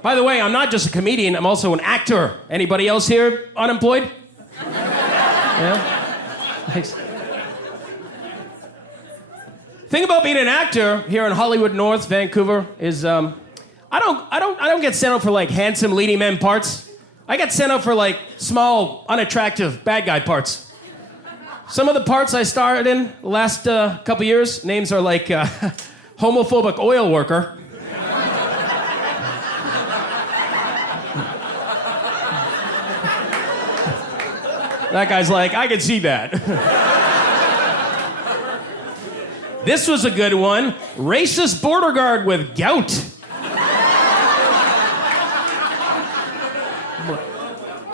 By the way, I'm not just a comedian, I'm also an actor. Anybody else here unemployed? Yeah? Thanks. Thing about being an actor here in Hollywood North, Vancouver, is I don't get sent out for like handsome leading man parts. I get sent out for like small, unattractive bad guy parts. Some of the parts I starred in the last couple years, names are like homophobic oil worker. That guy's like, I can see that. This was a good one. Racist border guard with gout.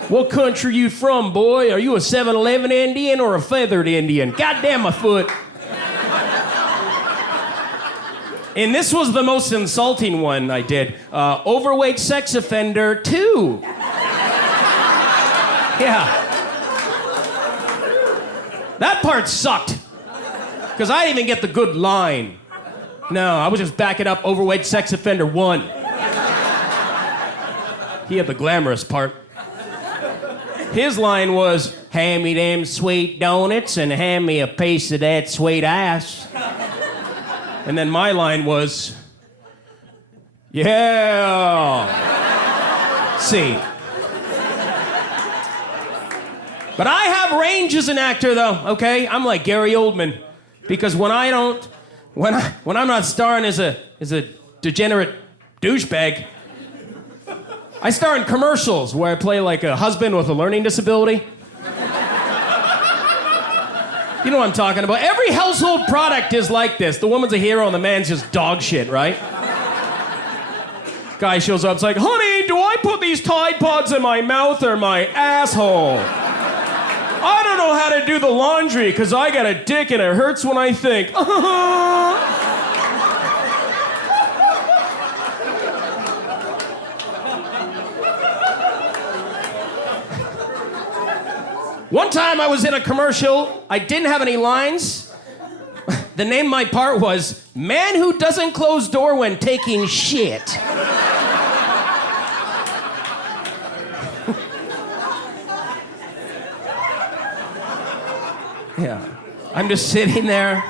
What country you from, boy? Are you a 7-Eleven Indian or a feathered Indian? Goddamn my foot. And this was the most insulting one I did. Overweight sex offender 2. Yeah. That part sucked. Because I didn't even get the good line. No, I was just backing up overweight sex offender 1. He had the glamorous part. His line was, hand me them sweet donuts and hand me a piece of that sweet ass. And then my line was, yeah. See. But I have range as an actor, though, okay? I'm like Gary Oldman. Because when I'm not starring as a degenerate douchebag, I star in commercials where I play like a husband with a learning disability. You know what I'm talking about. Every household product is like this. The woman's a hero and the man's just dog shit, right? Guy shows up, it's like, honey, do I put these Tide Pods in my mouth or my asshole? I don't know how to do the laundry because I got a dick and it hurts when I think. One time I was in a commercial, I didn't have any lines. The name of my part was Man Who Doesn't Close Door When Taking Shit. Yeah. I'm just sitting there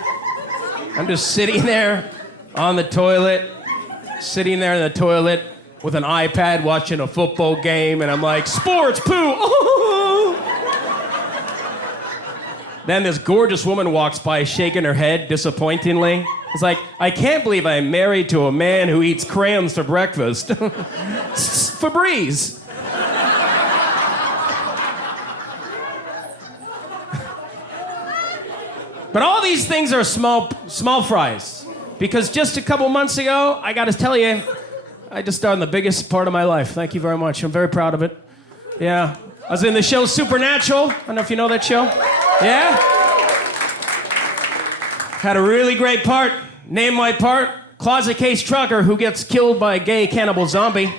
on the toilet, sitting there in the toilet with an iPad watching a football game, and I'm like, sports, poo. Then this gorgeous woman walks by shaking her head disappointingly. It's like, I can't believe I'm married to a man who eats crayons for breakfast. Febreze. But all these things are small fries. Because just a couple months ago, I gotta tell you, I just started in the biggest part of my life. Thank you very much. I'm very proud of it. Yeah. I was in the show Supernatural. I don't know if you know that show. Yeah? Had a really great part. Name my part, closet case trucker who gets killed by a gay cannibal zombie.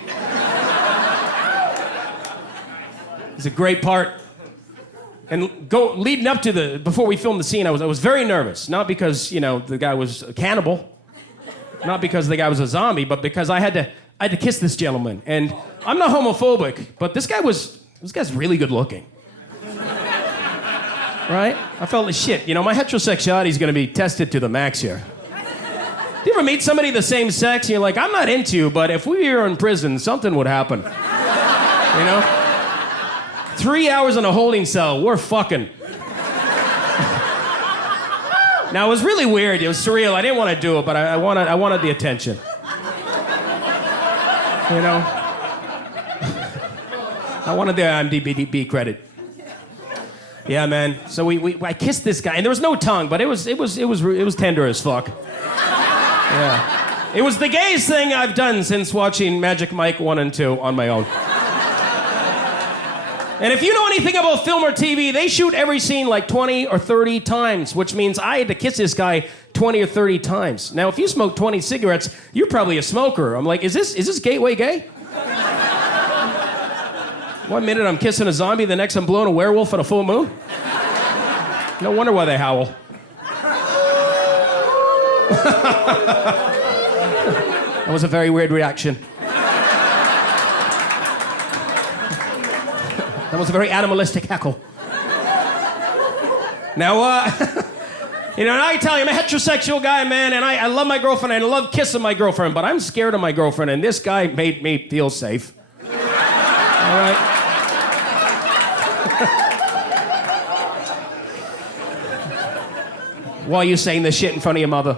It's a great part. And leading up to before we filmed the scene, I was very nervous. Not because, the guy was a cannibal. Not because the guy was a zombie, but because I had to kiss this gentleman. And I'm not homophobic, but this guy's really good looking. Right? I felt like shit. My heterosexuality is going to be tested to the max here. Do you ever meet somebody the same sex and you're like, I'm not into you, but if we were in prison, something would happen. 3 hours in a holding cell, we're fucking. Now, it was really weird. It was surreal. I didn't want to do it, but I wanted the attention. I wanted the IMDb credit. Yeah, man. So I kissed this guy, and there was no tongue, but it was tender as fuck. Yeah. It was the gayest thing I've done since watching Magic Mike 1 and 2 on my own. And if you know anything about film or TV, they shoot every scene like 20 or 30 times, which means I had to kiss this guy 20 or 30 times. Now, if you smoke 20 cigarettes, you're probably a smoker. I'm like, is this gateway gay? One minute I'm kissing a zombie, the next I'm blowing a werewolf at a full moon? No wonder why they howl. That was a very weird reaction. That was a very animalistic heckle. Now, you know, I tell you, I'm a heterosexual guy, man, and I love my girlfriend, and I love kissing my girlfriend, but I'm scared of my girlfriend, and this guy made me feel safe. All right? Why are you saying this shit in front of your mother?